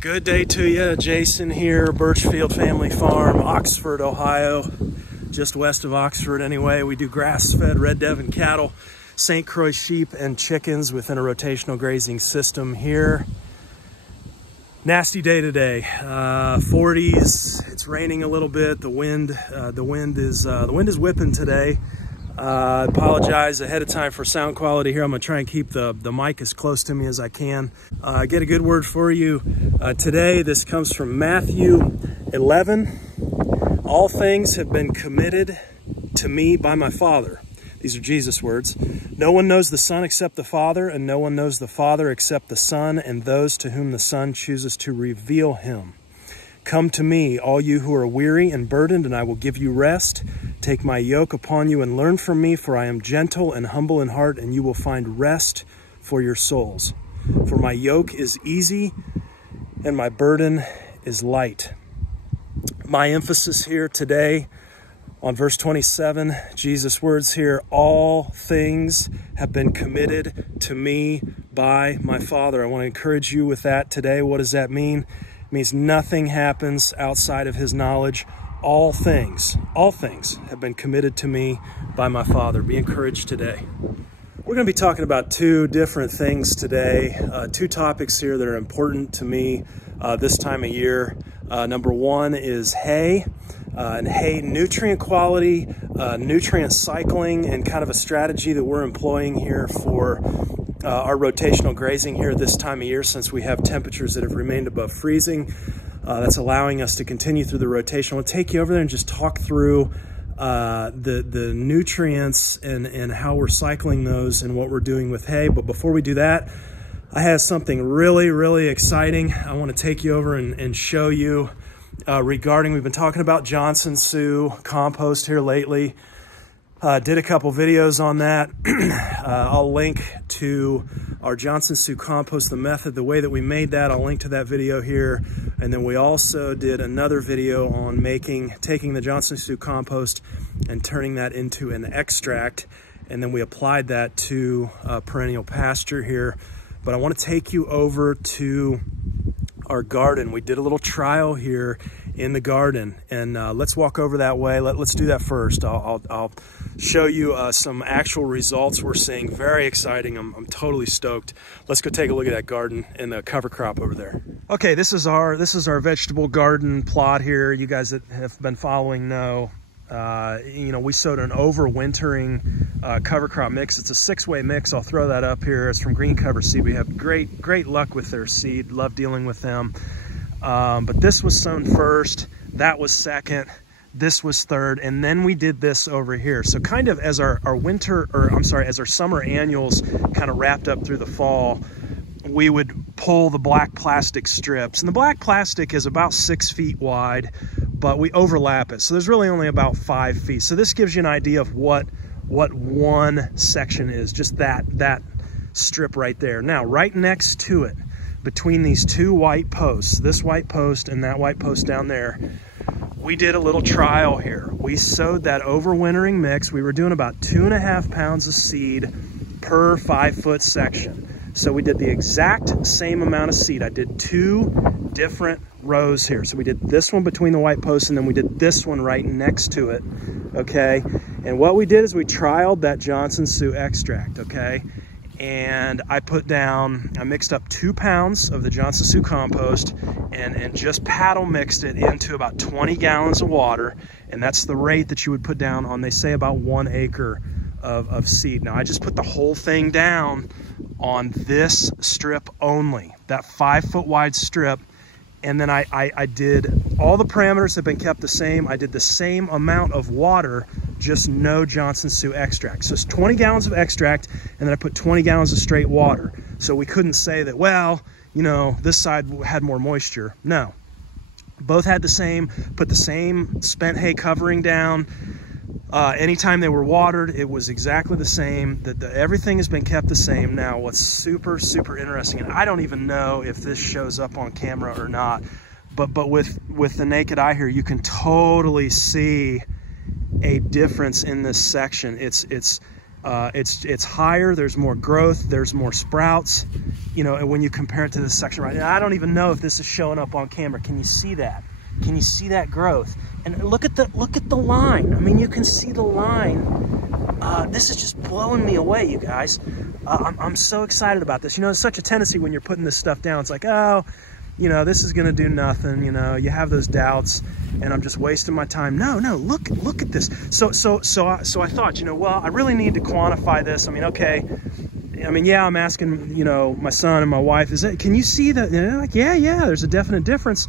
Good day to you. Jason here, Birchfield Family Farm, Oxford, Ohio. Just west of Oxford anyway. We do grass-fed Red Devon cattle, St. Croix sheep, and chickens within a rotational grazing system here. Nasty day today. 40s. It's raining a little bit. The wind is whipping today. I apologize ahead of time for sound quality here. I'm gonna try and keep the mic as close to me as I can. Get a good word for you today. This comes from Matthew 11. All things have been committed to me by my Father. These are Jesus' words. No one knows the Son except the Father, and no one knows the Father except the Son, and those to whom the Son chooses to reveal him. Come to me, all you who are weary and burdened, and I will give you rest. Take my yoke upon you and learn from me, for I am gentle and humble in heart, and you will find rest for your souls. For my yoke is easy and my burden is light. My emphasis here today on verse 27, Jesus' words here, all things have been committed to me by my Father. I want to encourage you with that today. What does that mean? It means nothing happens outside of his knowledge. All things have been committed to me by my Father. Be encouraged today. We're going to be talking about two different things today, two topics here that are important to me this time of year. Number one is hay, and hay nutrient quality, nutrient cycling, and kind of a strategy that we're employing here for our rotational grazing here this time of year, since we have temperatures that have remained above freezing. That's allowing us to continue through the rotation. I'll take you over there and just talk through the nutrients and how we're cycling those and what we're doing with hay. But before we do that, I have something really exciting I want to take you over and show you regarding, we've been talking about Johnson Sioux compost here lately. Did a couple videos on that. I'll link to our Johnson Sioux compost, the method, the way that we made that. I'll link to that video here. And then we also did another video on taking the Johnson Sioux compost and turning that into an extract. And then we applied that to perennial pasture here. But I want to take you over to our garden. We did a little trial here in the garden, and let's walk over that way. Let's do that first. I'll show you some actual results we're seeing. Very exciting. I'm totally stoked. Let's go take a look at that garden and the cover crop over there. Okay, this is our vegetable garden plot here. You guys that have been following know. We sowed an overwintering cover crop mix. It's a 6-way mix. I'll throw that up here. It's from Green Cover Seed. We have great luck with their seed. Love dealing with them. But this was sown first. That was second. This was third. And then we did this over here. So kind of as our as our summer annuals kind of wrapped up through the fall, we would pull the black plastic strips. And the black plastic is about 6 feet wide, but we overlap it. So there's really only about 5 feet. So this gives you an idea of what one section is, just that strip right there. Now, right next to it, between these two white posts, this white post and that white post down there, we did a little trial here. We sowed that overwintering mix. We were doing about 2.5 pounds of seed per 5-foot section. So we did the exact same amount of seed. I did 2 different rows here. So we did this one between the white posts, and then we did this one right next to it, okay? And what we did is we trialed that Johnson Sioux extract, okay? And I mixed up 2 pounds of the Johnson Sioux compost and just paddle mixed it into about 20 gallons of water. And that's the rate that you would put down on, they say, about 1 acre of seed. Now, I just put the whole thing down on this strip only, that 5-foot wide strip. And then I did, all the parameters have been kept the same. I did the same amount of water, just no Johnson Sioux extract. So it's 20 gallons of extract, and then I put 20 gallons of straight water. So we couldn't say that, well, this side had more moisture. No, both had the same, put the same spent hay covering down. Anytime they were watered, it was exactly the same. Everything has been kept the same. Now, what's super interesting, and I don't even know if this shows up on camera or not, but with the naked eye here, you can totally see a difference in this section. It's It's higher, there's more growth, there's more sprouts, you know, and when you compare it to this section right now, I don't even know if this is showing up on camera. Can you see that? Can you see that growth? And look at the line. I mean, you can see the line. This is just blowing me away, you guys. I'm so excited about this. You know, there's such a tendency when you're putting this stuff down. It's like, oh, you know, this is going to do nothing. You know, you have those doubts, and I'm just wasting my time. No, look at this. So I thought, you know, well, I really need to quantify this. I mean, okay. I mean, yeah, I'm asking, you know, my son and my wife, can you see that? And they're like, yeah, there's a definite difference.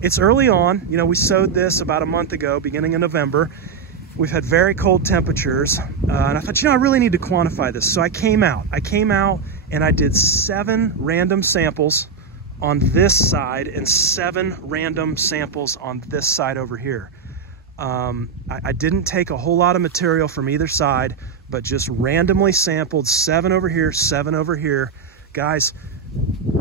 It's early on. You know, we sowed this about a month ago, beginning of November. We've had very cold temperatures, and I thought, you know, I really need to quantify this. So I came out and I did 7 random samples on this side and 7 random samples on this side over here. I didn't take a whole lot of material from either side, but just randomly sampled 7 over here, 7 over here. Guys,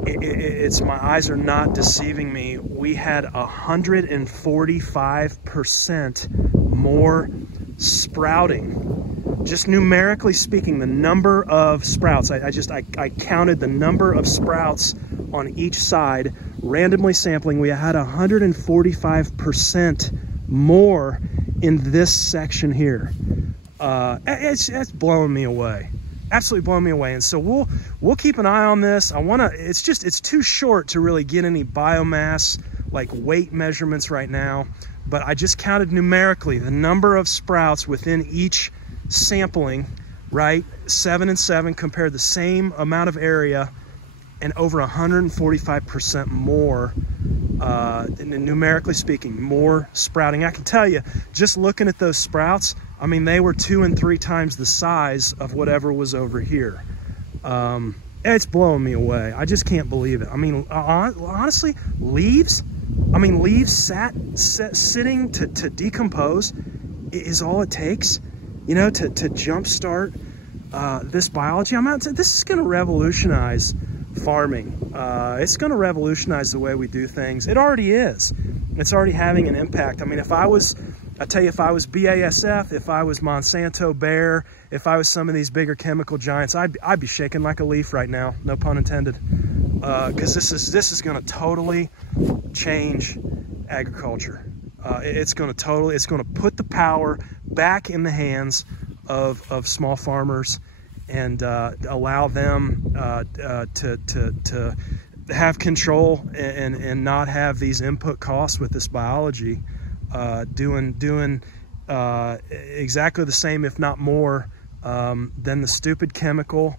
it's my eyes are not deceiving me. We had 145% more sprouting. Just numerically speaking, the number of sprouts, I counted the number of sprouts on each side, randomly sampling. We had 145% more in this section here. It's blowing me away. Absolutely blowing me away. And so we'll keep an eye on this. It's too short to really get any biomass, like weight measurements right now. But I just counted numerically the number of sprouts within each sampling, right? 7 and 7 compared the same amount of area, and over 145% more, numerically speaking, more sprouting. I can tell you, just looking at those sprouts, I mean, they were 2 and 3 times the size of whatever was over here. It's blowing me away. I just can't believe it. I mean, honestly, leaves sitting to decompose is all it takes, you know, to jumpstart this biology. This is going to revolutionize farming. It's going to revolutionize the way we do things. It already is. It's already having an impact. I mean, if I was BASF, if I was Monsanto, Bayer, if I was some of these bigger chemical giants, I'd be shaking like a leaf right now. No pun intended. Because this is going to totally change agriculture. It's going to put the power back in the hands of small farmers, and allow them to have control and not have these input costs with this biology, doing exactly the same, if not more, than the stupid chemical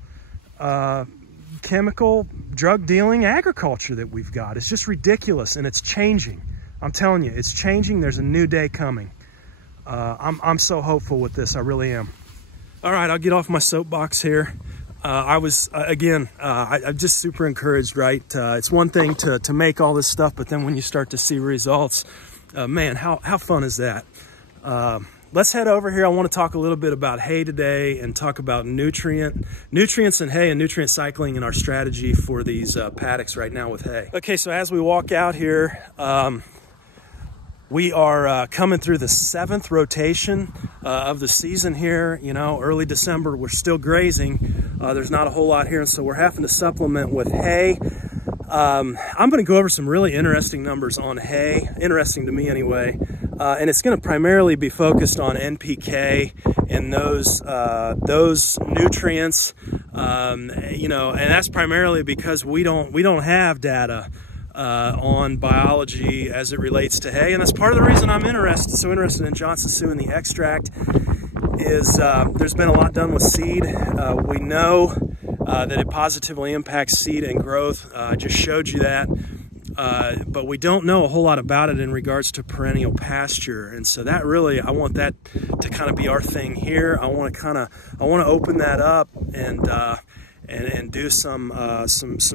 drug dealing agriculture that we've got. It's just ridiculous, and it's changing. I'm telling you, it's changing. There's a new day coming. I'm so hopeful with this. I really am. All right, I'll get off my soapbox here. I'm just super encouraged, right? It's one thing to make all this stuff, but then when you start to see results, man, how fun is that? Let's head over here. I want to talk a little bit about hay today and talk about nutrients in hay and nutrient cycling in our strategy for these paddocks right now with hay. Okay, so as we walk out here, we are coming through the 7th rotation of the season here. You know, early December, we're still grazing. There's not a whole lot here, and so we're having to supplement with hay. I'm going to go over some really interesting numbers on hay, interesting to me anyway, and it's going to primarily be focused on NPK and those nutrients, you know, and that's primarily because we don't have data on biology as it relates to hay, and that's part of the reason I'm so interested in Johnson Sioux and the extract. Is there's been a lot done with seed. We know that it positively impacts seed and growth. I just showed you that, but we don't know a whole lot about it in regards to perennial pasture, and so that really, I want that to kind of be our thing here. I want to open that up and do some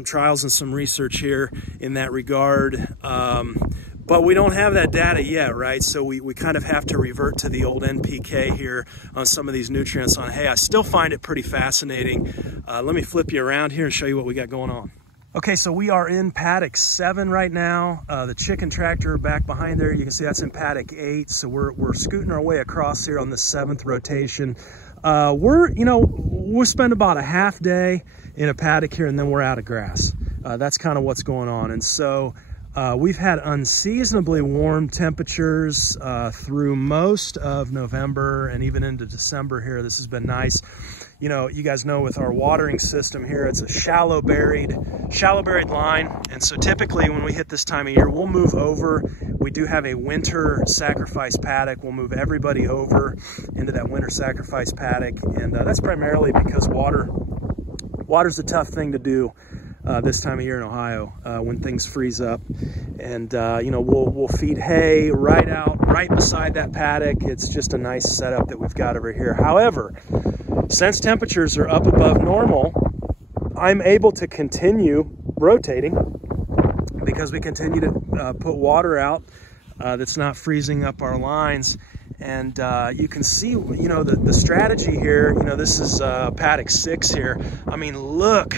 trials and some research here in that regard. But we don't have that data yet, right? So we kind of have to revert to the old NPK here on some of these nutrients on hay. I still find it pretty fascinating. Let me flip you around here and show you what we got going on. Okay, so we are in paddock 7 right now. The chicken tractor back behind there, you can see that's in paddock 8. So we're scooting our way across here on the 7th rotation. we'll spend about a half day in a paddock here, and then we're out of grass. That's kind of what's going on. And so we've had unseasonably warm temperatures through most of November and even into December here. This has been nice. You know, you guys know with our watering system here, it's a shallow buried line. And so typically when we hit this time of year, we'll move over. We do have a winter sacrifice paddock. We'll move everybody over into that winter sacrifice paddock. And that's primarily because water's a tough thing to do this time of year in Ohio when things freeze up. And you know, we'll feed hay right beside that paddock. It's just a nice setup that we've got over here. However, since temperatures are up above normal, I'm able to continue rotating because we continue to put water out that's not freezing up our lines. And you can see, you know, the strategy here. You know, this is paddock 6 here. I mean, look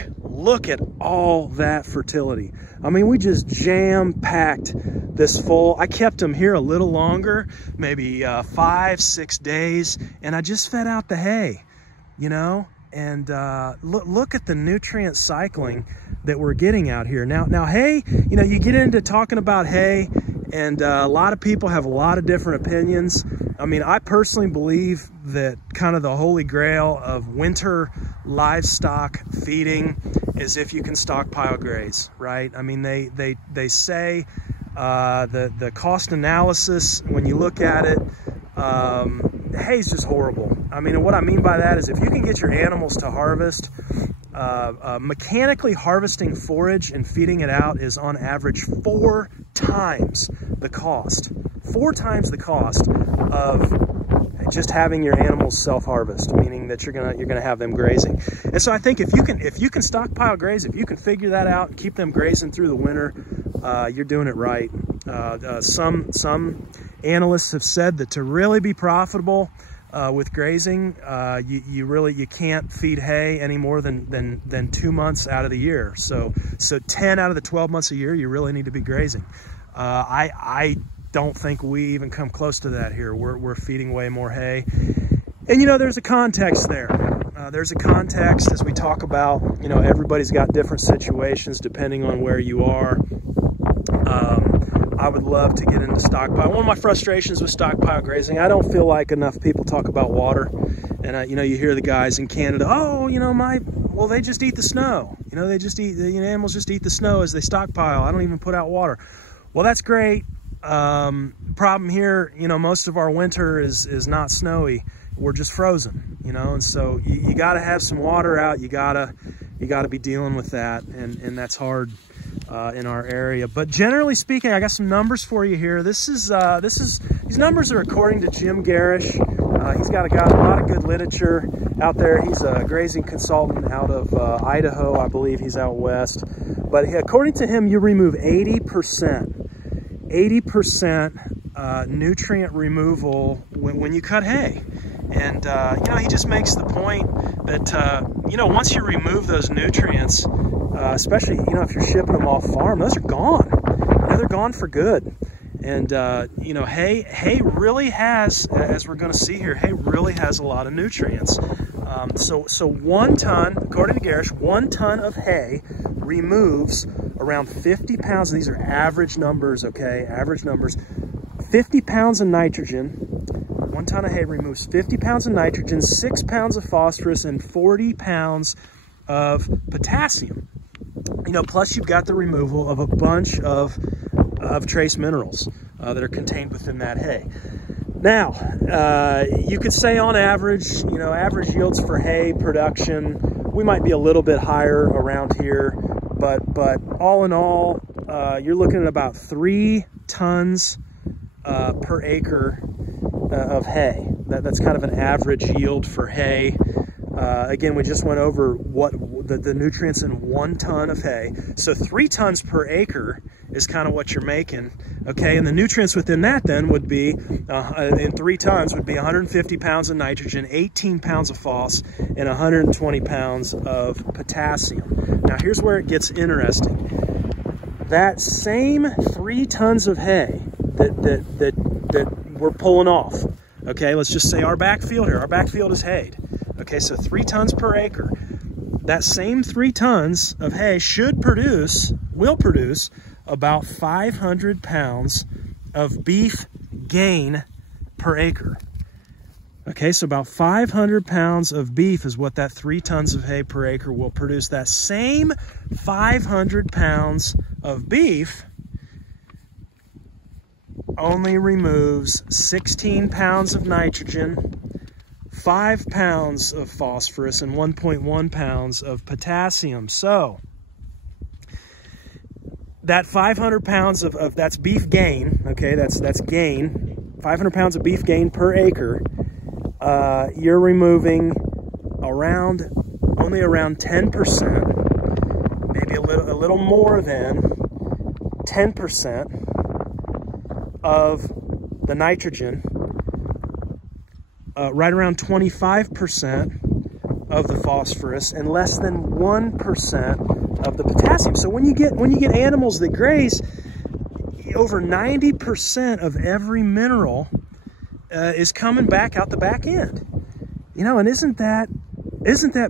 at all that fertility. I mean, we just jam-packed this full. I kept them here a little longer, maybe 5-6 days, and I just fed out the hay, you know. And look at the nutrient cycling that we're getting out here. Now hay, you know, you get into talking about hay, and a lot of people have a lot of different opinions. I mean, I personally believe that kind of the holy grail of winter livestock feeding is if you can stockpile graze, right? I mean, they say the cost analysis, when you look at it, hay's just horrible. I mean, and what I mean by that is if you can get your animals to harvest, mechanically harvesting forage and feeding it out is on average 4 times the cost. 4 times the cost of just having your animals self-harvest, meaning that you're gonna have them grazing. And so I think if you can stockpile graze, if you can figure that out and keep them grazing through the winter, you're doing it right. Some analysts have said that to really be profitable with grazing, you can't feed hay any more than 2 months out of the year. So 10 out of the 12 months a year, you really need to be grazing. I don't think we even come close to that here. We're feeding way more hay. And you know, there's a context there. There's a context as we talk about, you know, everybody's got different situations depending on where you are. I would love to get into stockpile. One of my frustrations with stockpile grazing, I don't feel like enough people talk about water. And you know, you hear the guys in Canada, oh, you know, well, they just eat the snow. You know, the animals just eat the snow as they stockpile. I don't even put out water. Well, that's great. Problem here, you know, most of our winter is not snowy. We're just frozen, you know, and so you got to have some water out. You gotta be dealing with that, and that's hard in our area. But generally speaking, I got some numbers for you here. These numbers are according to Jim Garish. He's got a lot of good literature out there. He's a grazing consultant out of Idaho, I believe. He's out west. But according to him, you remove 80% nutrient removal when you cut hay. And, you know, he just makes the point that, you know, once you remove those nutrients, especially, you know, if you're shipping them off farm, those are gone. You know, they're gone for good. And, you know, hay really has, as we're going to see here, hay really has a lot of nutrients. So 1 ton, according to Garish, 1 ton of hay removes around 50 pounds. These are average numbers, okay? Average numbers. 50 pounds of nitrogen. 1 ton of hay removes 50 pounds of nitrogen, 6 pounds of phosphorus, and 40 pounds of potassium. You know, plus you've got the removal of a bunch of trace minerals that are contained within that hay. Now, you could say on average, you know, average yields for hay production, we might be a little bit higher around here, but all in all, you're looking at about 3 tons per acre of hay. That's kind of an average yield for hay. Again, we just went over what the nutrients in 1 ton of hay. So 3 tons per acre is kind of what you're making, okay? And the nutrients within that then would be, in 3 tons, would be 150 pounds of nitrogen, 18 pounds of phos, and 120 pounds of potassium. Now here's where it gets interesting. That same 3 tons of hay that we're pulling off, okay? Let's just say our backfield here. Our backfield is hayed. Okay, so 3 tons per acre. That same 3 tons of hay will produce about 500 pounds of beef gain per acre. Okay, so about 500 pounds of beef is what that 3 tons of hay per acre will produce. That same 500 pounds of beef only removes 16 pounds of nitrogen, 5 pounds of phosphorus, and 1.1 pounds of potassium. So that 500 pounds of that's beef gain, okay, that's gain, 500 pounds of beef gain per acre. You're removing only around 10%, maybe a little more than 10% of the nitrogen, right around 25% of the phosphorus, and less than 1% of the potassium. So when you get animals that graze, over 90% of every mineral is coming back out the back end. You know, and isn't that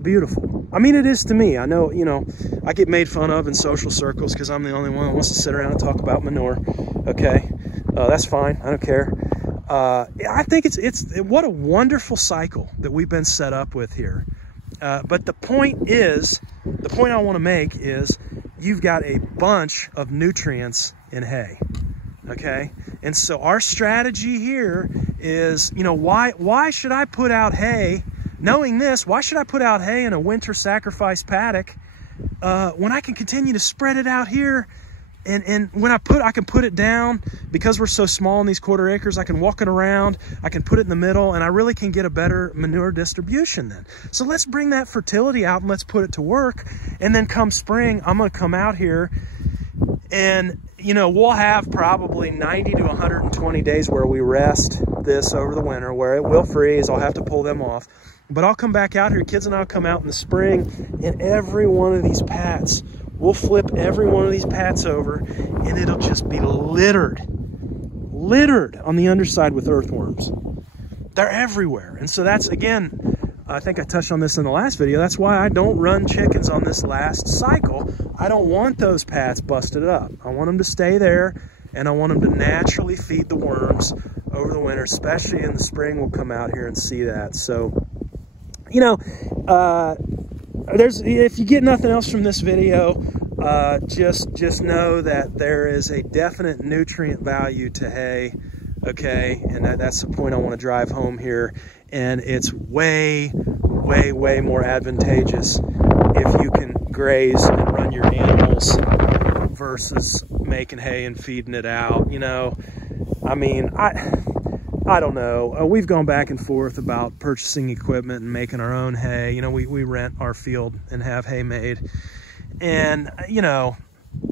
beautiful? I mean, it is to me. I know, you know, I get made fun of in social circles because I'm the only one that wants to sit around and talk about manure. Okay, that's fine. I don't care. I think what a wonderful cycle that we've been set up with here. But the point I want to make is you've got a bunch of nutrients in hay. Okay, and so our strategy here is, you know, why should I put out hay? Knowing this, why should I put out hay in a winter sacrifice paddock when I can continue to spread it out here? And when I can put it down, because we're so small in these quarter acres, I can walk it around, I can put it in the middle, and I really can get a better manure distribution then. So let's bring that fertility out and let's put it to work. And then come spring, I'm gonna come out here and, you know, we'll have probably 90 to 120 days where we rest this over the winter, where it will freeze. I'll have to pull them off. But I'll come back out here, kids and I'll come out in the spring, and every one of these pats, we'll flip every one of these pats over, and it'll just be littered on the underside with earthworms. They're everywhere. And so that's, again, I think I touched on this in the last video. That's why I don't run chickens on this last cycle. I don't want those pats busted up. I want them to stay there, and I want them to naturally feed the worms over the winter, especially in the spring. We'll come out here and see that. So, you know, if you get nothing else from this video, just know that there is a definite nutrient value to hay. Okay, and that's the point I want to drive home here. And it's way more advantageous if you can graze and run your animals versus making hay and feeding it out. You know, I mean, I don't know. We've gone back and forth about purchasing equipment and making our own hay. You know, we rent our field and have hay made. And, you know,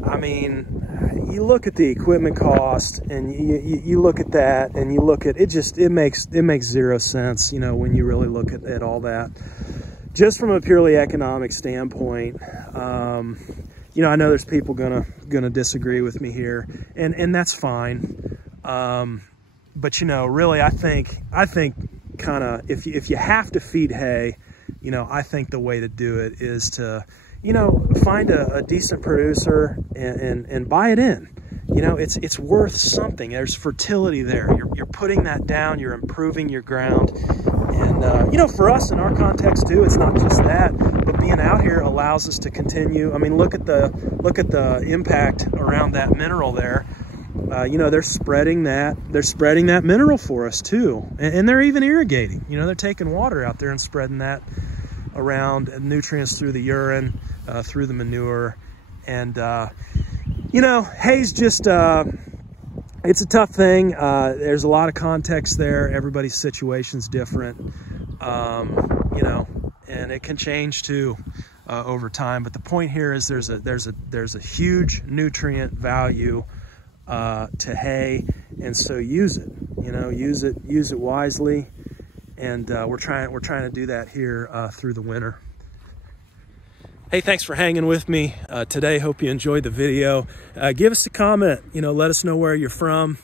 I mean, you look at the equipment cost and you look at that and you look at it, it makes zero sense, you know, when you really look at all that. Just from a purely economic standpoint, you know, I know there's people gonna disagree with me here, and that's fine. But, you know, really, I think kind of, if you have to feed hay, you know, I think the way to do it is to, you know, find a decent producer and buy it in. You know, it's worth something. There's fertility there. You're putting that down. You're improving your ground. And, you know, for us in our context too, it's not just that, but being out here allows us to continue. I mean, look at the impact around that mineral there. You know, they're spreading that mineral for us too. And they're even irrigating. You know, they're taking water out there and spreading that around, nutrients through the urine, through the manure. And, you know, hay's just, it's a tough thing. There's a lot of context there. Everybody's situation's different, you know, and it can change too over time. But the point here is there's a huge nutrient value to hay, and so use it. You know, use it wisely. And we're trying to do that here through the winter. Hey, thanks for hanging with me today. Hope you enjoyed the video. Give us a comment. You know, let us know where you're from.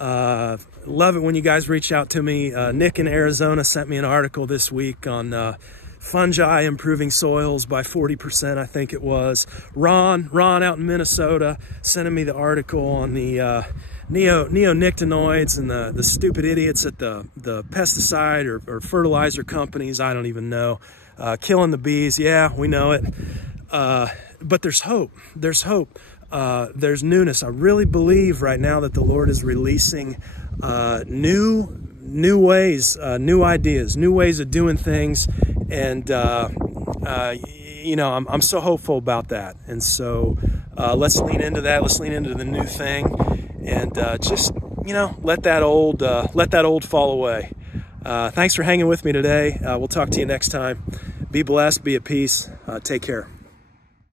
Love it when you guys reach out to me. Nick in Arizona sent me an article this week on fungi improving soils by 40%, I think it was. Ron out in Minnesota sending me the article on the neonicotinoids and the stupid idiots at the pesticide or fertilizer companies, I don't even know, killing the bees. Yeah, we know it. But there's hope. There's hope. There's newness. I really believe right now that the Lord is releasing new ways, new ideas, new ways of doing things, and you know, I'm so hopeful about that. And so let's lean into that. Let's lean into the new thing, and just, you know, let that old fall away. Thanks for hanging with me today. We'll talk to you next time. Be blessed. Be at peace. Take care.